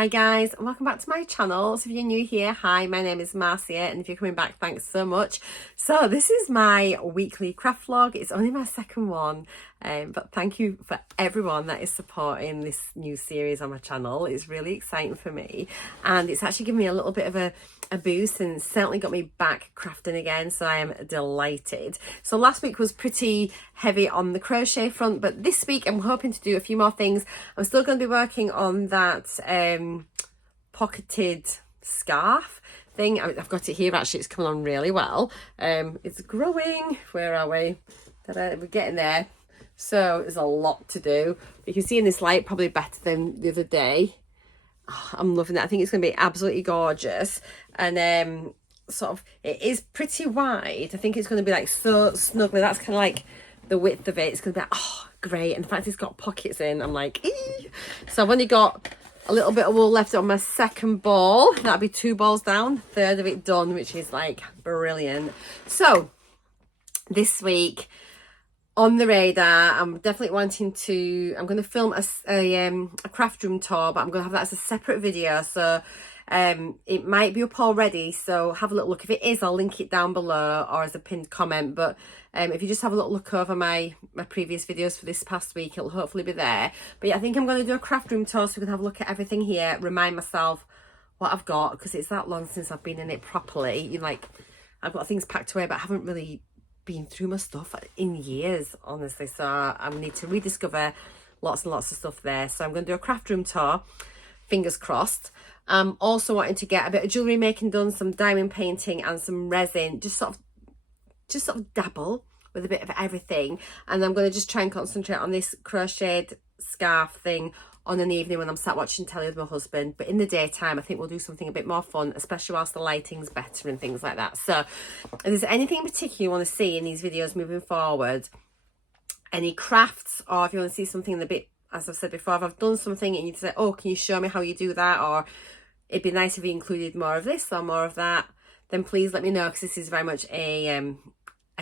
Hi guys, and welcome back to my channel. So if you're new here, hi, my name is Marcia, and if you're coming back, thanks so much. So this is my weekly craft vlog. It's only my second one, but thank you for everyone that is supporting this new series on my channel. It's really exciting for me, and it's actually given me a little bit of a boost and certainly got me back crafting again, so I am delighted. So last week was pretty heavy on the crochet front, but this week I'm hoping to do a few more things. I'm still going to be working on that pocketed scarf thing. I've got it here, actually. It's coming on really well. It's growing. Where are we? We're getting there. So there's a lot to do. You can see in this light probably better than the other day. Oh, I'm loving it. I think it's going to be absolutely gorgeous. And sort of, it is pretty wide. I think it's going to be like so snuggly. That's kind of like the width of it. It's going to be like, oh, great. And in fact, it's got pockets in. I'm like, ee! So I've only got a little bit of wool left on my second ball. That'll be 2 balls down, third of it done, which is like brilliant. So this week on the radar, I'm definitely wanting to, I'm going to film a craft room tour, but I'm going to have that as a separate video. So it might be up already, so have a little look. If it is, I'll link it down below or as a pinned comment. But if you just have a little look over my previous videos for this past week, it'll hopefully be there. But yeah, I think I'm going to do a craft room tour so we can have a look at everything here, remind myself what I've got, because it's that long since I've been in it properly. You know, like, I've got things packed away, but I haven't really been through my stuff in years, honestly. So I need to rediscover lots and lots of stuff there. So I'm going to do a craft room tour, fingers crossed. Also wanting to get a bit of jewellery making done, some diamond painting and some resin, just sort of dabble with a bit of everything. And I'm going to just try and concentrate on this crocheted scarf thing on an evening when I'm sat watching telly with my husband. But in the daytime, I think we'll do something a bit more fun, especially whilst the lighting's better and things like that. So if there's anything in particular you want to see in these videos moving forward, any crafts, or if you want to see something in the bit, as I've said before, if I've done something and you say, oh, can you show me how you do that, or it'd be nice if you included more of this or more of that, then please let me know, because this is very much a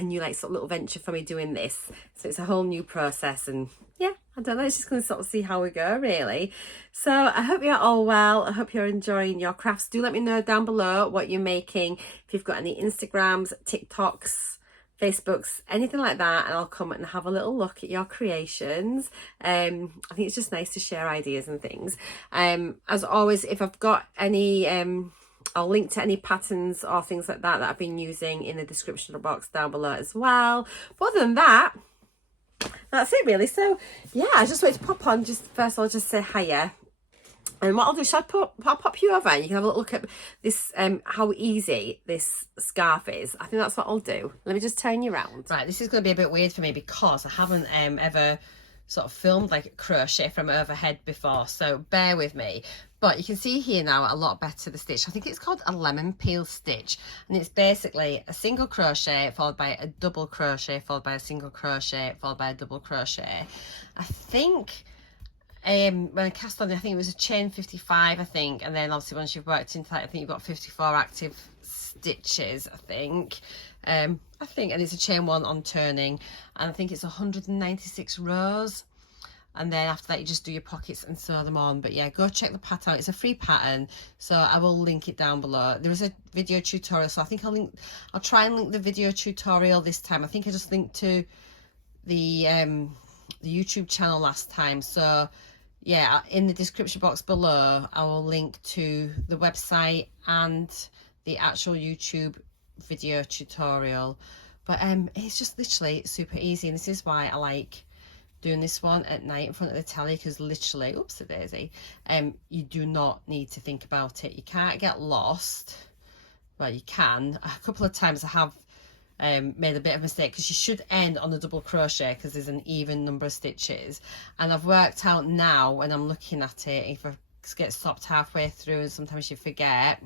new, like, sort of little venture for me doing this. So it's a whole new process, and yeah, I don't know, it's just going to sort of see how we go, really. So I hope you're all well. I hope you're enjoying your crafts. Do let me know down below what you're making, if you've got any Instagrams, TikToks, Facebooks, anything like that, and I'll come and have a little look at your creations. I think it's just nice to share ideas and things. As always, if I've got any I'll link to any patterns or things like that I've been using in the description box down below as well. But other than that, that's it really. So yeah, I just wanted to pop on, just first of all, just say hiya. And what I'll do, I'll pop you over and you can have a look at this, how easy this scarf is. I think that's what I'll do. Let me just turn you around. Right, this is going to be a bit weird for me because I haven't ever sort of filmed like crochet from overhead before, so bear with me. But you can see here now a lot better the stitch. I think it's called a lemon peel stitch, and it's basically a single crochet followed by a double crochet followed by a single crochet followed by a double crochet. I think when I cast on, I think it was a chain 55, I think, and then obviously once you've worked into that, I think you've got 54 active stitches, I think, and it's a chain 1 on turning, and I think it's 196 rows, and then after that you just do your pockets and sew them on. But yeah, go check the pattern out. It's a free pattern, so I will link it down below. There is a video tutorial, so I think I'll try and link the video tutorial this time. I think I just linked to the YouTube channel last time, so yeah, in the description box below I will link to the website and the actual YouTube video tutorial. But it's just literally super easy, and this is why I like doing this one at night in front of the telly, because literally, oops a daisy, you do not need to think about it. You can't get lost. Well, you can. A couple of times I have made a bit of a mistake, because you should end on a double crochet because there's an even number of stitches, and I've worked out now when I'm looking at it, if I get stopped halfway through and sometimes you forget,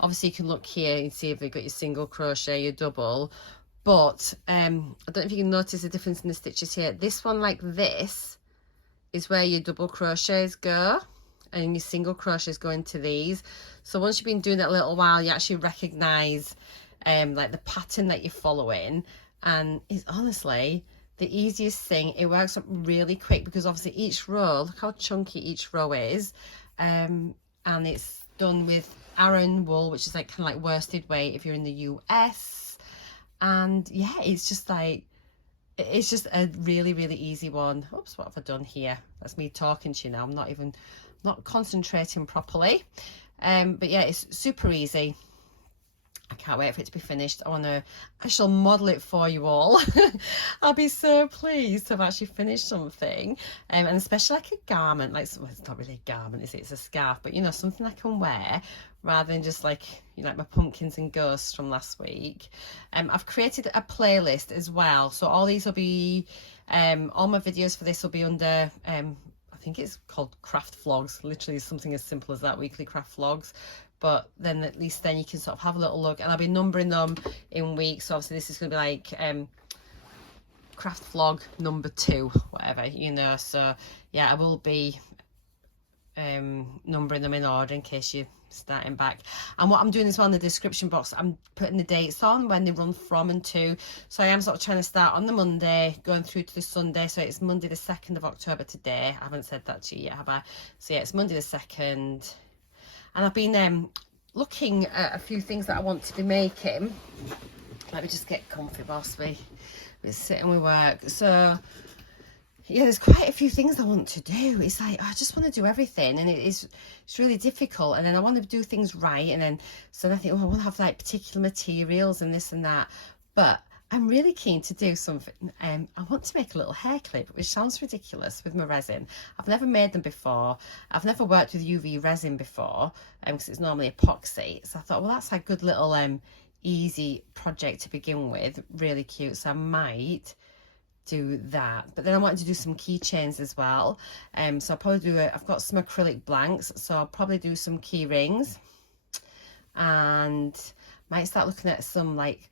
obviously you can look here and see if you've got your single crochet, your double. But I don't know if you can notice the difference in the stitches here. This one, like this, is where your double crochets go, and your single crochets go into these. So once you've been doing that a little while, you actually recognize like the pattern that you're following, and it's honestly the easiest thing. It works up really quick, because obviously each row, look how chunky each row is, and it's done with Aran wool, which is like kind of like worsted weight if you're in the US. And yeah, it's just like, it's just a really, really easy one. Oops, what have I done here? That's me talking to you now. I'm not concentrating properly. But yeah, it's super easy. I can't wait for it to be finished. I shall model it for you all. I'll be so pleased to have actually finished something. And especially like a garment, like, well, it's not really a garment, is it? It's a scarf, but you know, something I can wear rather than just like, you know, like my pumpkins and ghosts from last week. I've created a playlist as well. So all these will be, all my videos for this will be under, I think it's called craft vlogs, literally something as simple as that, weekly craft vlogs. But then at least then you can sort of have a little look, and I'll be numbering them in weeks. So obviously this is going to be like craft vlog number 2, whatever, you know. So yeah, I will be numbering them in order in case you're starting back. And what I'm doing as well in the description box, I'm putting the dates on when they run from and to. So I am sort of trying to start on the Monday going through to the Sunday. So it's Monday the 2nd of October today. I haven't said that to you yet, have I? So yeah, it's Monday the 2nd. And I've been looking at a few things that I want to be making. Let me just get comfy whilst we sit and we work. So yeah, there's quite a few things I want to do. It's like, I just want to do everything, and it's really difficult. And then I want to do things right, and then so I think, oh, I want to have like particular materials and this and that. But I'm really keen to do something. I want to make a little hair clip, which sounds ridiculous, with my resin. I've never made them before. I've never worked with UV resin before, because it's normally epoxy. So I thought, well, that's a good little easy project to begin with. Really cute. So I might do that. But then I wanted to do some keychains as well. So I'll probably do I've got some acrylic blanks, so I'll probably do some key rings, and might start looking at some like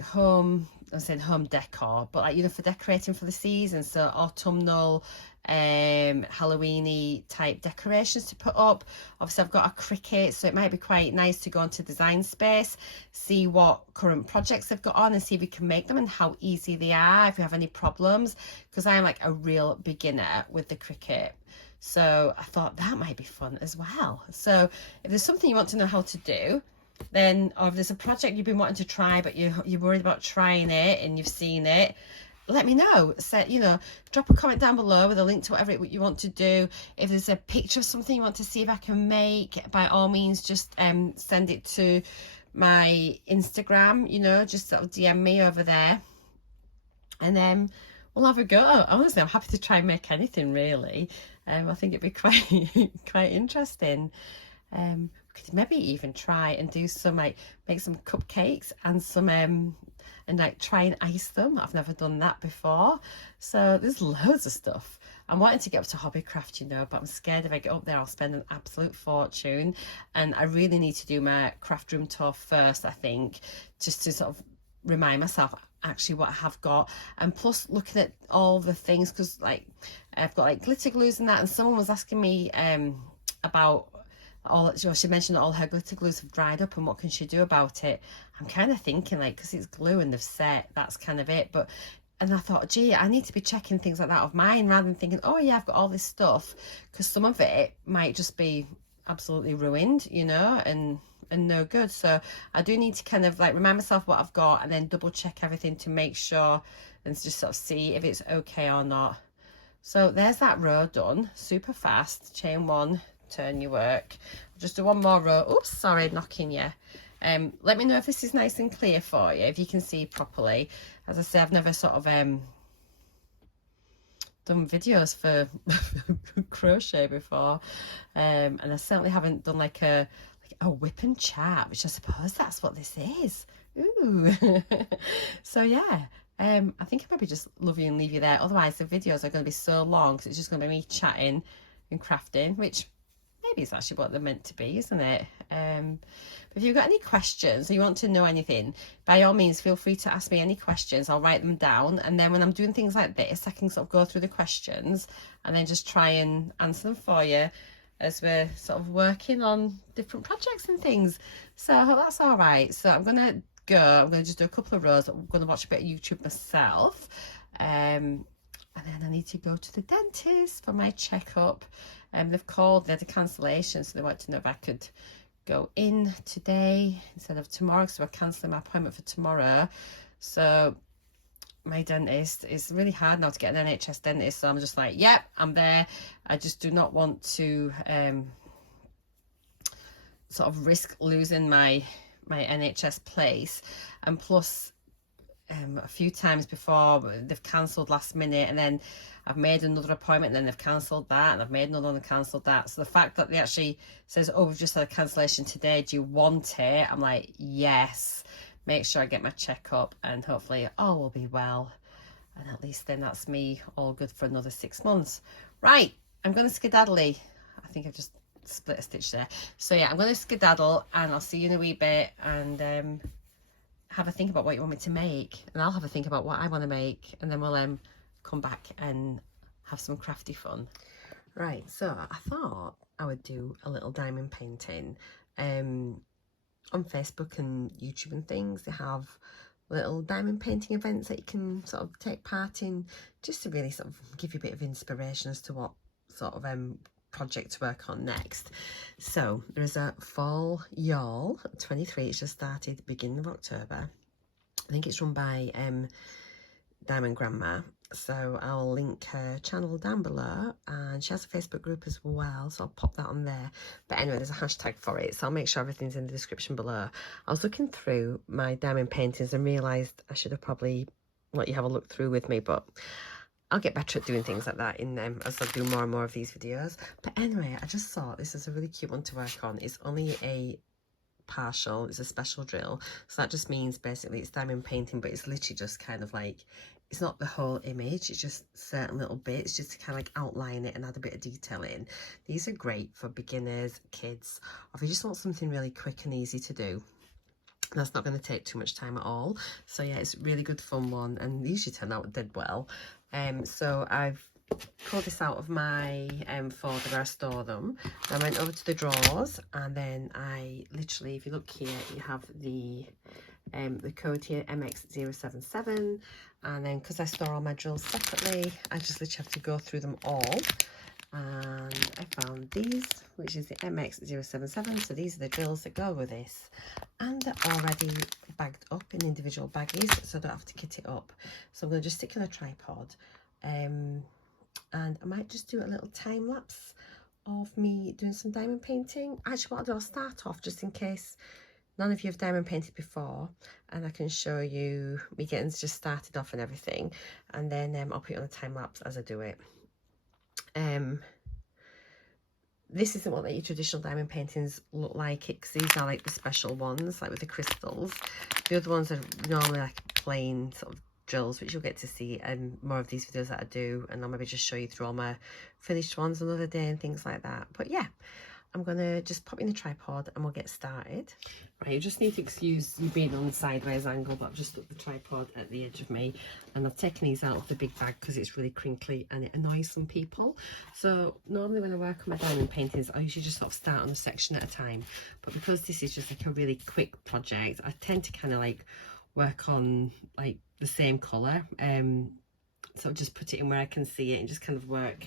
home, I'm saying home decor, but like, you know, for decorating for the season. So autumnal, Halloweeny type decorations to put up. Obviously I've got a Cricut, so it might be quite nice to go onto Design Space, see what current projects they've got on, and see if we can make them and how easy they are, if we have any problems, because I'm like a real beginner with the Cricut. So I thought that might be fun as well. So if there's something you want to know how to do, then, or if there's a project you've been wanting to try but you're worried about trying it and you've seen it, let me know. So, you know, drop a comment down below with a link to whatever you want to do. If there's a picture of something you want to see if I can make, by all means just send it to my Instagram, you know, just sort of DM me over there, and then we'll have a go. Honestly, I'm happy to try and make anything really. I think it'd be quite interesting. Could maybe even try and do some, like, make some cupcakes and some and like try and ice them. I've never done that before. So there's loads of stuff. I'm wanting to get up to Hobbycraft, you know, but I'm scared if I get up there I'll spend an absolute fortune, and I really need to do my craft room tour first, I think, just to sort of remind myself actually what I have got, and plus looking at all the things, because like I've got like glitter glues and that, and someone was asking me about she mentioned that all her glitter glues have dried up and what can she do about it. I'm kind of thinking, like, because it's glue and they've set, that's kind of it. But and I thought, gee, I need to be checking things like that of mine, rather than thinking, oh yeah, I've got all this stuff, because some of it might just be absolutely ruined, you know, and no good. So I do need to kind of like remind myself what I've got, and then double check everything to make sure, and just sort of see if it's okay or not. So there's that row done, super fast. Chain 1, turn your work. Just do one more row. Oops, sorry, knocking you. Let me know if this is nice and clear for you, if you can see properly. As I say, I've never sort of done videos for crochet before, and I certainly haven't done like a whip and chat, which I suppose that's what this is. Ooh. So yeah, I think I maybe just love you and leave you there. Otherwise the videos are going to be so long, because it's just going to be me chatting and crafting, which maybe it's actually what they're meant to be, isn't it? But if you've got any questions or you want to know anything, by all means feel free to ask me any questions. I'll write them down, and then when I'm doing things like this I can sort of go through the questions and then just try and answer them for you as we're sort of working on different projects and things. So I hope that's all right. So I'm gonna go, I'm gonna just do a couple of rows. I'm gonna watch a bit of YouTube myself, And then I need to go to the dentist for my checkup. They've called, they had a cancellation, so they wanted to know if I could go in today instead of tomorrow, so we're cancelling my appointment for tomorrow. So my dentist, it's really hard now to get an NHS dentist, so I'm just like, yep, I'm there. I just do not want to sort of risk losing my NHS place. And plus, a few times before they've cancelled last minute, and then I've made another appointment and then they've cancelled that, and I've made another one and cancelled that. So the fact that they actually says, oh, we've just had a cancellation today, do you want it? I'm like, yes. Make sure I get my checkup and hopefully all will be well, and at least then that's me all good for another 6 months. Right, I'm going to skedaddle. I think I've just split a stitch there. So yeah, I'm going to skedaddle, and I'll see you in a wee bit, and have a think about what you want me to make, and I'll have a think about what I want to make, and then we'll come back and have some crafty fun. Right, so I thought I would do a little diamond painting. On Facebook and YouTube and things, they have little diamond painting events that you can sort of take part in, just to really sort of give you a bit of inspiration as to what sort of project to work on next. So there's a fall yawl 23. It's just started beginning of October. I think it's run by Diamond Grandma, so I'll link her channel down below, and she has a Facebook group as well, so I'll pop that on there. But anyway, there's a hashtag for it, so I'll make sure everything's in the description below. I was looking through my diamond paintings and realised I should have probably let you have a look through with me, but I'll get better at doing things like that in them as I do more and more of these videos. But anyway, I just thought this is a really cute one to work on. It's only a partial, it's a special drill, so that just means basically it's diamond painting, but it's literally just kind of like, it's not the whole image, it's just certain little bits just to kind of like outline it and add a bit of detail in. These are great for beginners, kids, or if you just want something really quick and easy to do. That's not going to take too much time at all. So yeah, it's a really good fun one, and they usually turn out dead well. So I've pulled this out of my folder where I store them. I went over to the drawers, and then I literally, if you look here, you have the code here, MX077, and then because I store all my drills separately, I just literally have to go through them all. And I found these, which is the MX077, so these are the drills that go with this, and they're already bagged up in individual baggies, so I don't have to kit it up. So I'm going to just stick on a tripod, and I might just do a little time lapse of me doing some diamond painting. Actually, what I'll do, I'll start off just in case none of you have diamond painted before, and I can show you me getting just started off and everything, and then I'll put it on a time lapse as I do it. This isn't what your traditional diamond paintings look like, because these are like the special ones, like with the crystals. The other ones are normally like plain sort of drills, which you'll get to see in more of these videos that I do, and I'll maybe just show you through all my finished ones another day and things like that. But yeah, I'm gonna just pop in the tripod and we'll get started. Right, you just need to excuse you being on the sideways angle, but I've just put the tripod at the edge of me, and I've taken these out of the big bag because it's really crinkly and it annoys some people. So normally when I work on my diamond paintings, I usually just sort of start on a section at a time, but because this is just like a really quick project, I tend to kind of like work on like the same colour, so just put it in where I can see it and just kind of work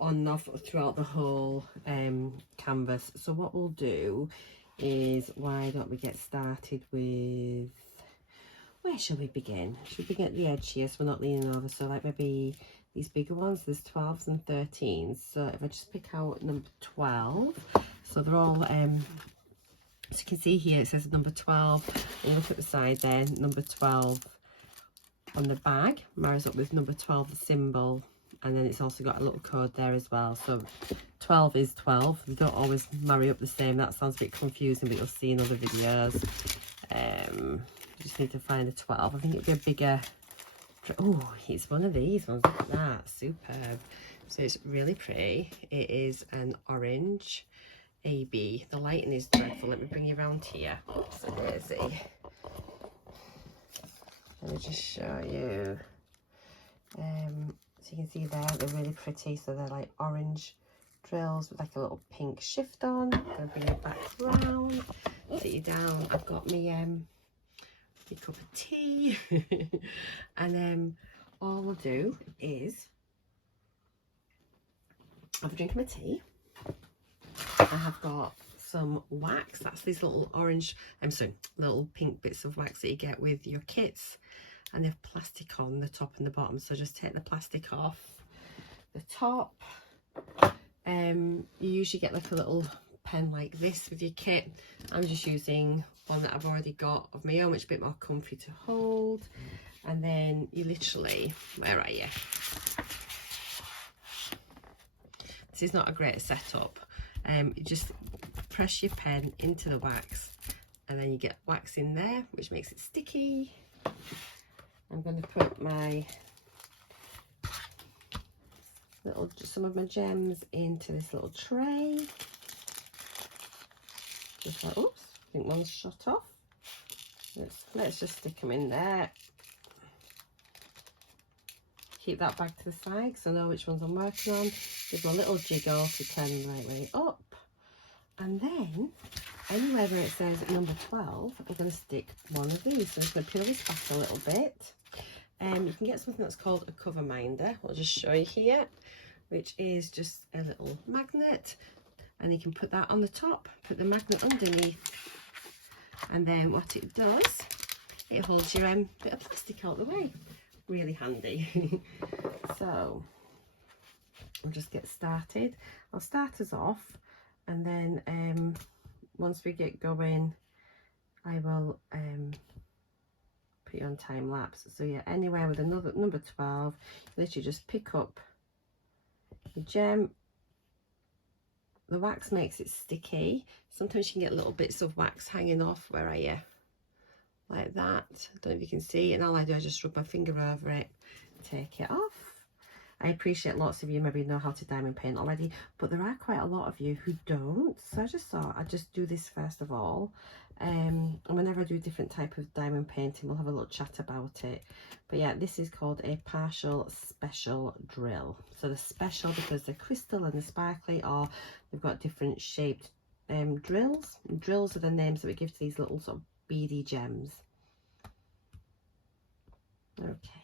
on and off throughout the whole canvas. So what we'll do is, why don't we get started with, where shall we begin? Should we begin at the edge here so we're not leaning over? So like maybe these bigger ones, there's 12s and 13s. So if I just pick out number 12, so they're all, so you can see here it says number 12, and you look at the side there, number 12 on the bag marries up with number 12, the symbol, and then it's also got a little code there as well. So 12 is 12. They don't always marry up the same. That sounds a bit confusing, but you'll see in other videos. You just need to find a 12. I think it'd be a bigger, oh, it's one of these ones. Look at that, superb. So it's really pretty. It is an orange AB. The lighting is dreadful. Let me bring you around here. Oops, daisy. Let me just show you. So you can see there, they're really pretty. So they're like orange drills with like a little pink shift on. I'm going to bring you back round, sit you down. I've got me a cup of tea. And all I'll do is have a drink of my tea. I have got some wax. That's these little orange, little pink bits of wax that you get with your kits, and they have plastic on the top and the bottom. So just take the plastic off the top. You usually get like a little pen like this with your kit. I'm just using one that I've already got of my own, which is a bit more comfy to hold. And then you literally, where are you? This is not a great setup. You just press your pen into the wax, and then you get wax in there, which makes it sticky. I'm going to put my some of my gems into this little tray. Just like, oops, I think one's shot off. Let's just stick them in there. Keep that bag to the side so I know which ones I'm working on. Give them a little jiggle to turn them the right way up. And then, anywhere where it says number 12, I'm going to stick one of these. So I'm just going to peel this back a little bit. You can get something that's called a cover minder. I'll just show you here, which is just a little magnet. And you can put that on the top, put the magnet underneath. And then what it does, it holds your bit of plastic out of the way. Really handy. So I'll just get started. I'll start us off, and then once we get going, I will put you on time lapse. So yeah, anywhere with another number 12, literally just pick up your gem. The wax makes it sticky. Sometimes you can get little bits of wax hanging off. Where are you? Like that. I don't know if you can see. And all I do is just rub my finger over it, take it off. I appreciate lots of you maybe know how to diamond paint already, but there are quite a lot of you who don't. So I just thought I'd just do this first of all. And whenever I do a different type of diamond painting, we'll have a little chat about it. But yeah, this is called a partial special drill. So the special because they're crystal and they're sparkly, or they've got different shaped drills. Drills are the names that we give to these little sort of beady gems. Okay,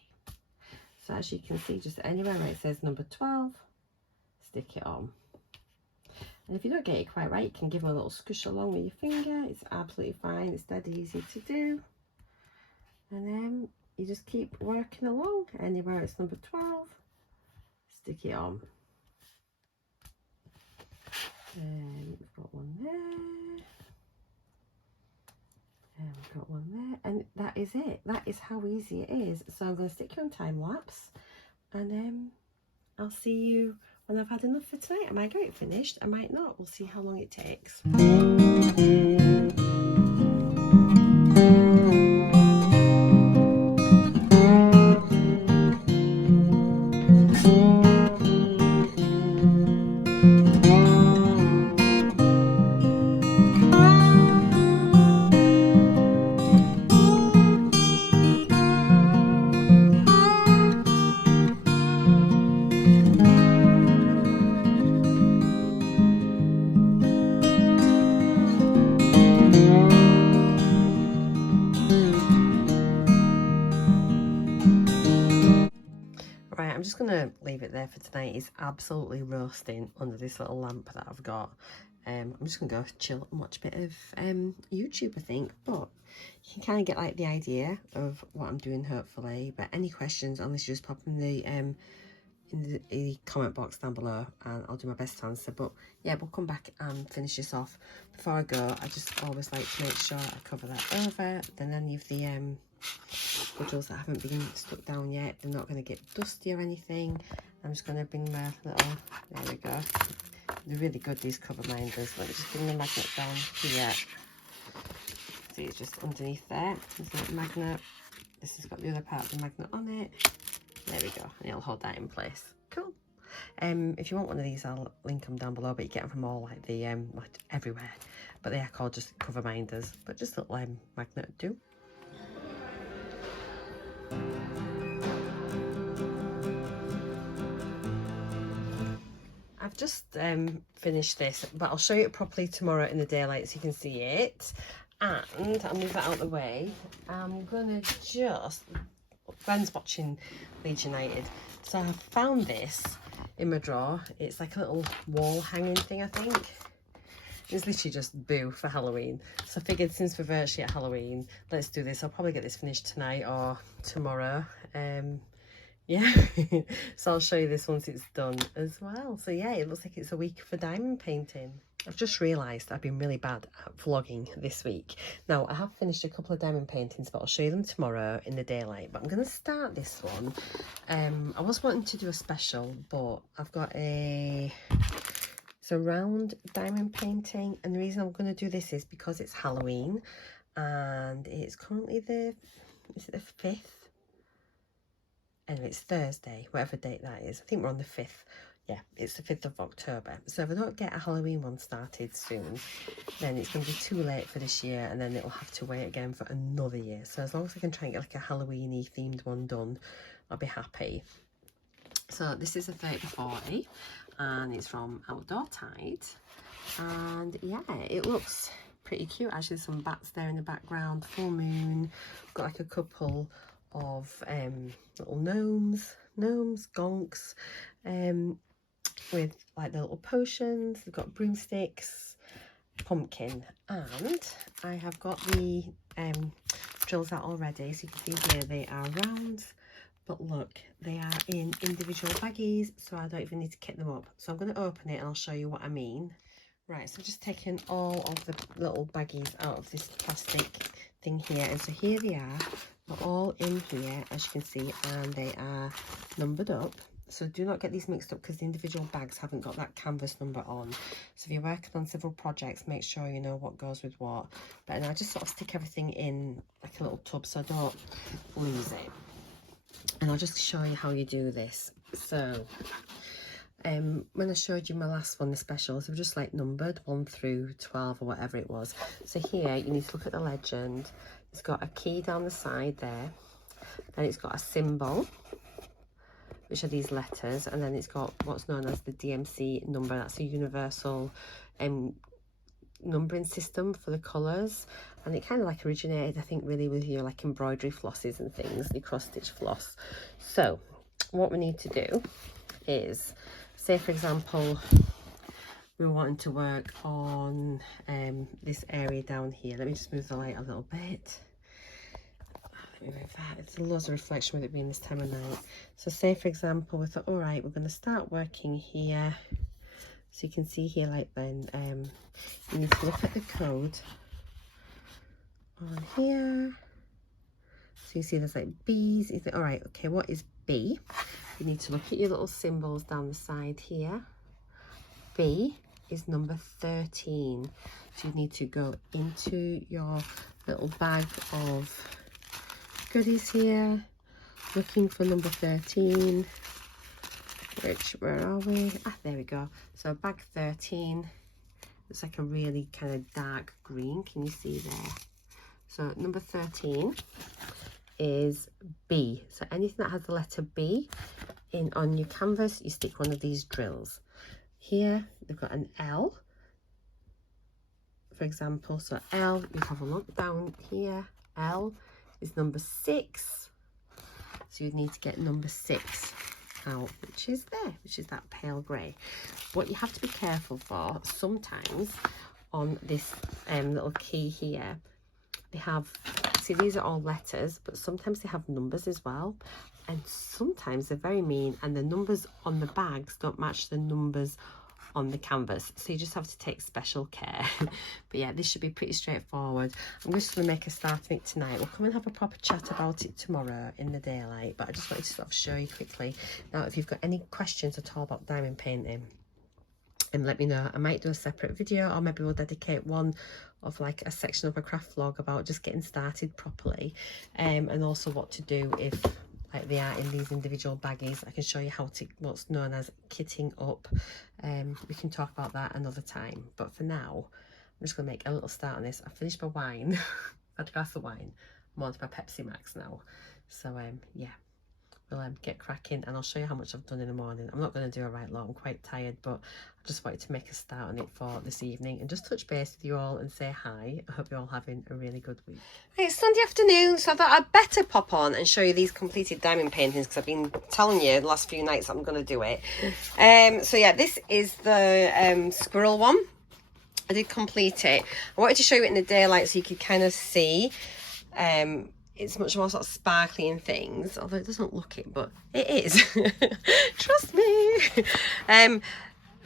so as you can see, just anywhere where it says number 12, stick it on. And if you don't get it quite right, you can give them a little squish along with your finger. It's absolutely fine. It's dead easy to do. And then you just keep working along. Anywhere it's number 12, stick it on. And we've got one there. And we've got one there. And that is it. That is how easy it is. So I'm going to stick you on time lapse. And I'll see you when I've had enough for tonight. I might get it finished, I might not. We'll see how long it takes. Right, I'm just going to leave it there for tonight. It's absolutely roasting under this little lamp that I've got. I'm just going to go chill and watch a bit of YouTube, I think. But you can kind of get like the idea of what I'm doing, hopefully. But any questions, honestly, just pop in the comment box down below and I'll do my best to answer. But yeah, we'll come back and finish this off. Before I go, I just always like to make sure I cover that over. Then any of the puddles that haven't been stuck down yet, they're not going to get dusty or anything. I'm just going to bring my little, there we go. They're really good, these cover minders. Let me just bring the magnet down here. See, it's just underneath there. There's that magnet. This has got the other part of the magnet on it. There we go, and it'll hold that in place. Cool. If you want one of these, I'll link them down below, but you get them from all like the like everywhere. But they are called just cover minders, but just a little magnet would do. I've just finished this, but I'll show you it properly tomorrow in the daylight so you can see it. And I'll move that out of the way. I'm gonna just Gwen's watching Leeds United. So I found this in my drawer. It's like a little wall hanging thing, I think. It's literally just boo for Halloween. So I figured since we're virtually at Halloween, let's do this. I'll probably get this finished tonight or tomorrow. Yeah, so I'll show you this once it's done as well. So yeah, it looks like it's a week for diamond painting. I've just realised I've been really bad at vlogging this week. Now, I have finished a couple of diamond paintings, but I'll show you them tomorrow in the daylight. But I'm going to start this one. I was wanting to do a special, but I've got it's a round diamond painting. And the reason I'm going to do this is because it's Halloween. And it's currently is it the 5th? Anyway, it's Thursday, whatever date that is. I think we're on the 5th. Yeah, it's the 5th of October. So if I don't get a Halloween one started soon, then it's going to be too late for this year, and then it'll have to wait again for another year. So as long as I can try and get like a Halloween-y themed one done, I'll be happy. So this is a 30-40, and it's from Outdoor Tide. And yeah, it looks pretty cute. Actually, some bats there in the background, full moon. Got like a couple of little gnomes, gonks, with like the little potions. They've got broomsticks, pumpkin, and I have got the drills out already. So you can see here they are round, but look, they are in individual baggies, so I don't even need to kit them up. So I'm going to open it and I'll show you what I mean. Right, so I've just taken all of the little baggies out of this plastic thing here, and so here they are. They're all in here, as you can see, and they are numbered up. So do not get these mixed up because the individual bags haven't got that canvas number on. So if you're working on several projects, make sure you know what goes with what. But I just sort of stick everything in like a little tub so I don't lose it. And I'll just show you how you do this. So when I showed you my last one, the specials, they were just like numbered 1 through 12 or whatever it was. So here you need to look at the legend. It's got a key down the side there. Then it's got a symbol, which are these letters, and then it's got what's known as the DMC number. That's a universal numbering system for the colours, and it kind of like originated, I think, really with your like embroidery flosses and things, the cross stitch floss. So what we need to do is, say for example, we're wanting to work on this area down here. Let me just move the light a little bit. It's loads of reflection with it being this time of night. So say for example we thought, all right, we're going to start working here. So you can see here, like then you need to look at the code on here. So you see there's like B's. You think, all right, okay, what is B? You need to look at your little symbols down the side here. B is number 13. So you need to go into your little bag of goodies here, looking for number 13, which, where are we? Ah, there we go. So bag 13, it's like a really kind of dark green, can you see there? So number 13 is B. So anything that has the letter B in on your canvas, you stick one of these drills. Here they've got an L, for example. So L, you have a look down here, L is number 6, so you'd need to get number 6 out, which is there, which is that pale grey. What you have to be careful for, sometimes on this little key here, they have, see these are all letters, but sometimes they have numbers as well, and sometimes they're very mean and the numbers on the bags don't match the numbers on the canvas, so you just have to take special care. But yeah, this should be pretty straightforward. I'm just going to make a start of it tonight. We'll come and have a proper chat about it tomorrow in the daylight, but I just wanted to sort of show you quickly. Now, if you've got any questions at all about diamond painting, let me know. I might do a separate video, or maybe we'll dedicate one of like a section of a craft vlog about just getting started properly, and also what to do if like they are in these individual baggies. I can show you how to, what's known as kitting up. We can talk about that another time, but for now I'm just gonna make a little start on this. I finished my wine. I had a glass of wine. I'm on to my Pepsi Max now, so yeah, we'll get cracking, and I'll show you how much I've done in the morning. I'm not going to do a right lot, I'm quite tired, but I just wanted to make a start on it for this evening and just touch base with you all and say hi. I hope you're all having a really good week. Right, it's Sunday afternoon, so I thought I'd better pop on and show you these completed diamond paintings, because I've been telling you the last few nights that I'm going to do it. So yeah, this is the squirrel one. I did complete it. I wanted to show you it in the daylight so you could kind of see. It's much more sort of sparkly and things, although it doesn't look it, but it is. Trust me.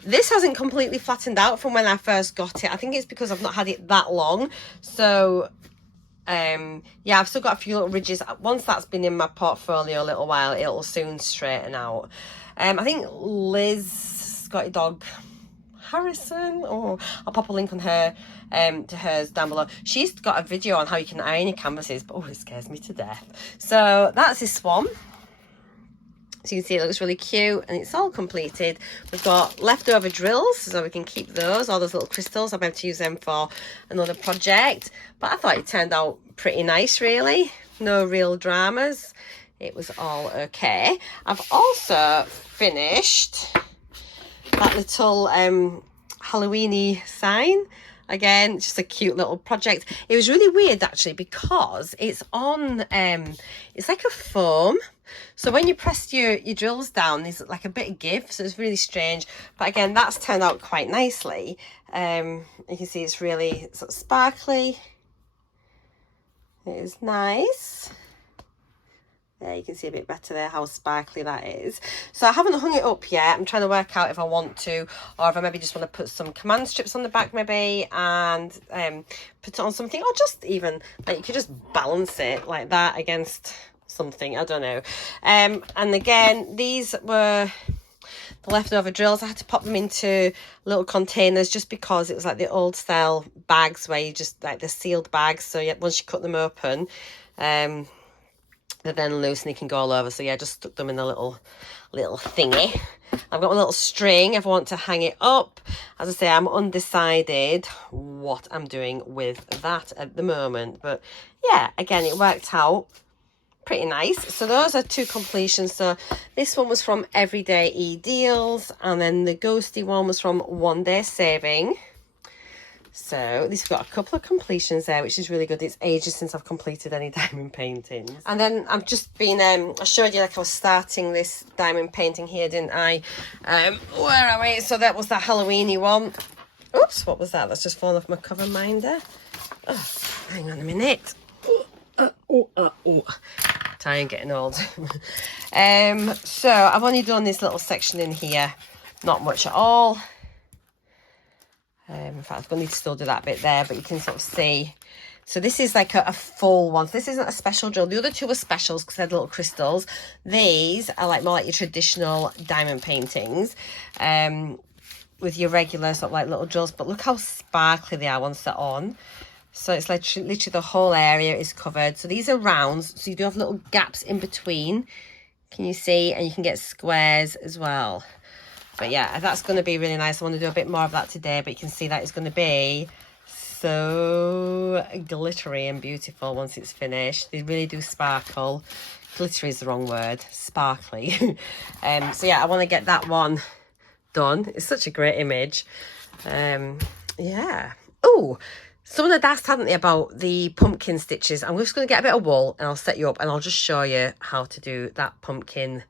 This hasn't completely flattened out from when I first got it. I think it's because I've not had it that long. So yeah, I've still got a few little ridges. Once that's been in my portfolio a little while, it'll soon straighten out. I think Liz, Scotty Dog Harrison, or I'll pop a link on her to hers down below. She's got a video on how you can iron your canvases, but oh, it scares me to death. So that's this one. So you can see it looks really cute, and it's all completed. We've got leftover drills, so we can keep those, all those little crystals. I'll be able to use them for another project, but I thought it turned out pretty nice, really. No real dramas. It was all okay. I've also finished that little Halloweeny sign. Again, just a cute little project. It was really weird actually, because it's on it's like a foam, so when you press your drills down, there's like a bit of give, so it's really strange. But again, that's turned out quite nicely. You can see it's really sort of sparkly. It is nice. There, you can see a bit better there how sparkly that is. So I haven't hung it up yet. I'm trying to work out if I want to, or if I maybe just want to put some command strips on the back maybe, and put it on something, or just even like you could just balance it like that against something, I don't know. And again, these were the leftover drills. I had to pop them into little containers just because it was like the old style bags where you just like the sealed bags, so once you cut them open, they're then loose and they can go all over. So yeah, I just stuck them in a little thingy. I've got my little string if I want to hang it up. As I say, I'm undecided what I'm doing with that at the moment, but yeah, again, it worked out pretty nice. So those are two completions. So this one was from Everyday Deals, and then the ghosty one was from One Day Saving. So this has got a couple of completions there, which is really good. It's ages since I've completed any diamond paintings. And then I've just been, I showed you like I was starting this diamond painting here, didn't I? Where are we? So that was the Halloweeny one. Oops, what was that? That's just fallen off my cover minder. Oh, hang on a minute. Tired, getting old. So I've only done this little section in here, not much at all. In fact, I'm going to need to still do that bit there, but you can sort of see. So this is like a full one. So this isn't a special drill. The other two were specials because they're little crystals. These are like more like your traditional diamond paintings, with your regular sort of like little drills. But look how sparkly they are once they're on. So it's like literally the whole area is covered. So these are rounds, so you do have little gaps in between. Can you see? And you can get squares as well. But yeah, that's going to be really nice. I want to do a bit more of that today, but you can see that it's going to be so glittery and beautiful once it's finished. They really do sparkle. Glittery is the wrong word, sparkly. So yeah, I want to get that one done. It's such a great image. Yeah. Oh, someone had asked, hadn't they, about the pumpkin stitches. I'm just going to get a bit of wool and I'll set you up and I'll just show you how to do that pumpkin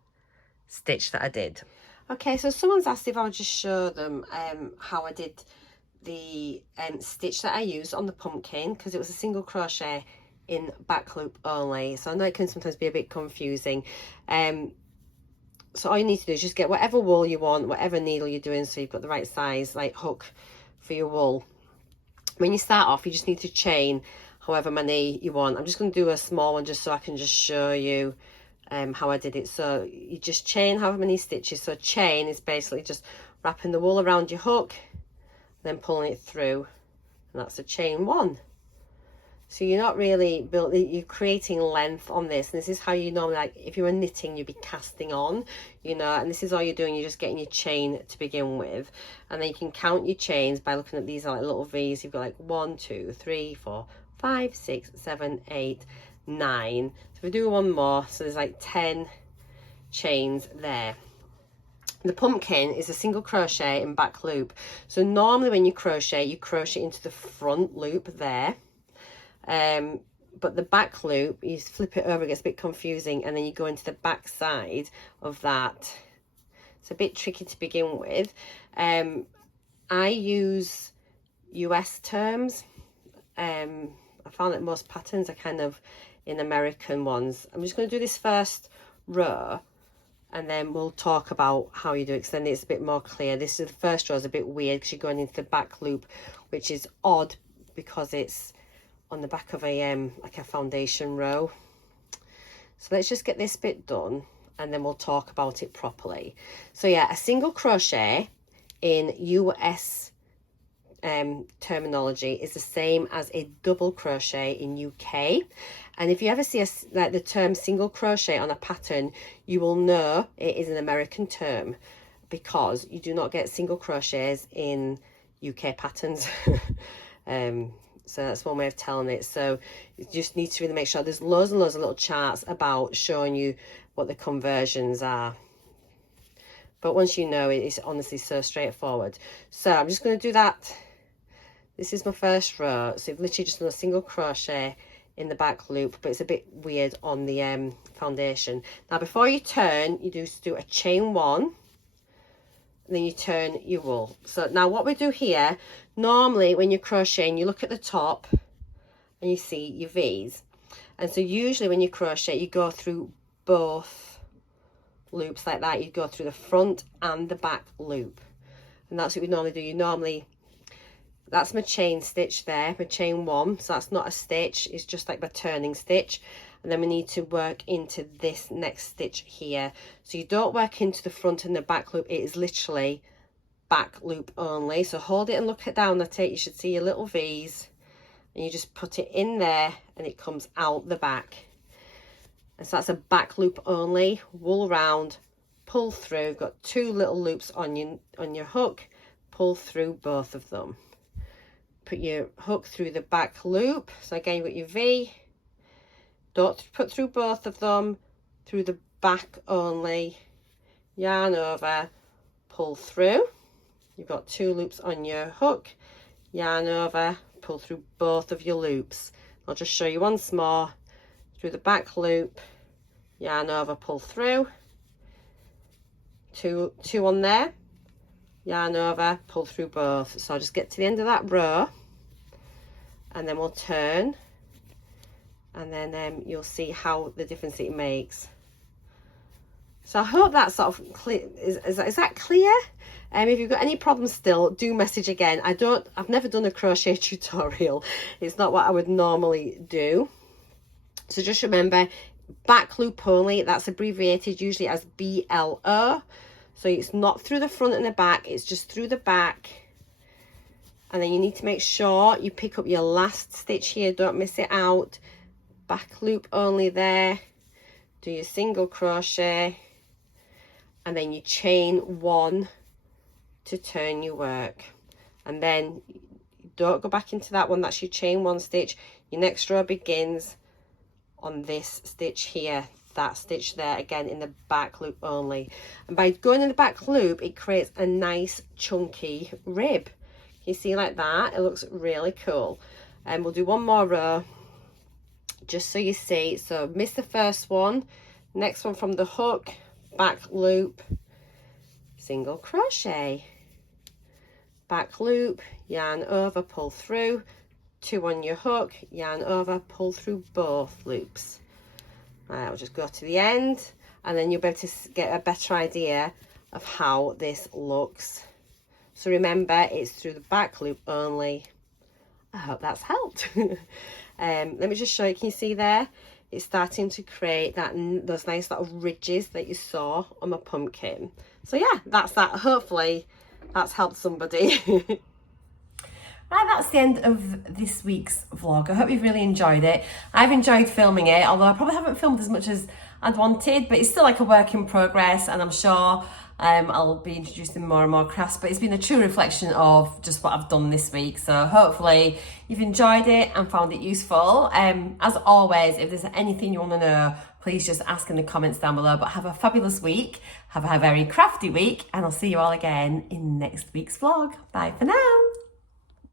stitch that I did. Okay, so someone's asked if I would just show them how I did the stitch that I used on the pumpkin, because it was a single crochet in back loop only. So I know it can sometimes be a bit confusing. So all you need to do is just get whatever wool you want, whatever needle you're doing, so you've got the right size like hook for your wool. When you start off, you just need to chain however many you want. I'm just going to do a small one just so I can just show you how I did it. So you just chain however many stitches. So chain is basically just wrapping the wool around your hook, then pulling it through, and that's a chain one. So you're not really you're creating length on this, and this is how you normally, like if you were knitting, you'd be casting on, you know, and this is all you're doing. You're just getting your chain to begin with, and then you can count your chains by looking at these like little V's. You've got like 1 2 3 4 5 6 7 8 9. So if we do one more, so there's like 10 chains there. The pumpkin is a single crochet in back loop. So normally when you crochet into the front loop there. But the back loop, you flip it over, it gets a bit confusing, and then you go into the back side of that. It's a bit tricky to begin with. I use US terms. I found that most patterns are kind of in American ones. I'm just going to do this first row, and then we'll talk about how you do it, because then it's a bit more clear. This is the first row is a bit weird because you're going into the back loop, which is odd because it's on the back of a like a foundation row. So let's just get this bit done, and then we'll talk about it properly. So yeah, a single crochet in US terminology is the same as a double crochet in UK. And if you ever see like the term single crochet on a pattern, you will know it is an American term, because you do not get single crochets in UK patterns. So that's one way of telling it. So you just need to really make sure there's loads and loads of little charts about showing you what the conversions are. But once you know it, it's honestly so straightforward. So I'm just going to do that. This is my first row. So you've literally just done a single crochet in the back loop, but it's a bit weird on the foundation. Now before you turn, you do a chain one, and then you turn your wool. So now what we do here, normally when you're crocheting, you look at the top and you see your V's. And so usually when you crochet, you go through both loops like that. You go through the front and the back loop. And that's what we normally do. That's my chain stitch there, my chain one. So that's not a stitch, it's just like my turning stitch. And then we need to work into this next stitch here. So you don't work into the front and the back loop, it is literally back loop only. So hold it and look down at it, you should see your little V's, and you just put it in there and it comes out the back. And so that's a back loop only, wool round, pull through. You've got two little loops on your hook, pull through both of them. Put your hook through the back loop. So again, you've got your V. Don't put through both of them, through the back only, yarn over, pull through. You've got two loops on your hook, yarn over, pull through both of your loops. I'll just show you once more. Through the back loop, yarn over, pull through. Two on there, yarn over, pull through both. So I'll just get to the end of that row, and then we'll turn. And then you'll see how the difference it makes. So I hope that's sort of clear. Is that clear? If you've got any problems still, do message again. I've never done a crochet tutorial. It's not what I would normally do. So just remember, back loop only, that's abbreviated usually as BLO. So it's not through the front and the back, it's just through the back. And then you need to make sure you pick up your last stitch here, don't miss it out. Back loop only there, do your single crochet, and then you chain one to turn your work. And then don't go back into that one, that's your chain one stitch. Your next row begins on this stitch here, that stitch there, again in the back loop only. And by going in the back loop, it creates a nice chunky rib. You see, like that, it looks really cool. And we'll do one more row just so you see. So miss the first one, next one from the hook, back loop, single crochet, back loop, yarn over, pull through, two on your hook, yarn over, pull through both loops. Right, we'll just go to the end, and then you'll be able to get a better idea of how this looks. So remember, it's through the back loop only. I hope that's helped. Let me just show you. Can you see there? It's starting to create those nice little ridges that you saw on my pumpkin. So yeah, that's that. Hopefully that's helped somebody. Right, that's the end of this week's vlog. I hope you've really enjoyed it. I've enjoyed filming it, although I probably haven't filmed as much as I'd wanted, but it's still like a work in progress, and I'm sure I'll be introducing more and more crafts, but it's been a true reflection of just what I've done this week. So hopefully you've enjoyed it and found it useful. As always, if there's anything you want to know, please just ask in the comments down below. But have a fabulous week, have a very crafty week, and I'll see you all again in next week's vlog. Bye for now.